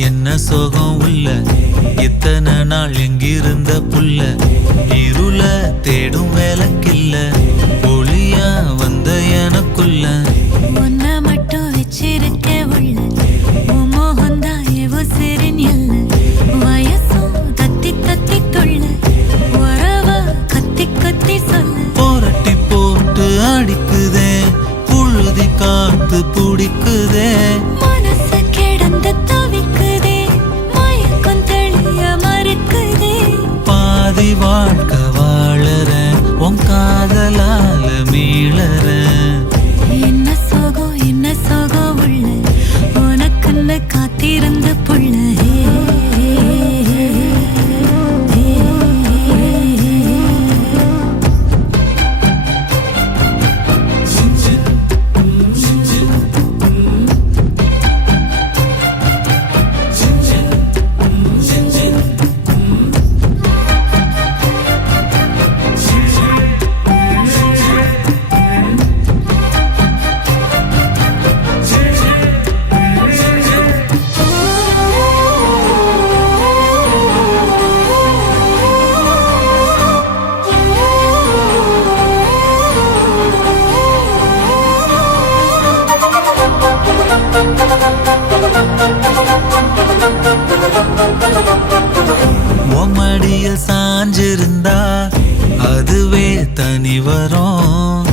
என்ன சோகம் உள்ள இத்தனை நாள் எங்கிருந்த புல்ல இருள தேடும் வேலைக்கில்ல ஒளியா வந்த எனக்குள்ள ஒன்ன மட்டும் வச்சிருக்க உள்ள மோகந்தான் எவோ சிறின் எல்ல வயசும் தத்தி தத்தி தொள்ள உறவ கத்தி கத்தி சொல்ல போரட்டி போட்டு அடிக்குதே புழுதி காத்து பிடிக்குதே மனசு கிடந்து தவிக்குதே மயக்கம் தெளிய மறுக்குதே பாதி வாழ்க்கை வாழறேன் உன் காதலால மீளறேன் என்ன சோகம் உள்ள உனக்குன்னு காத்திருந்த புள்ள மடியில் சாஞ்சிருந்தா அதுவே தனி வரும்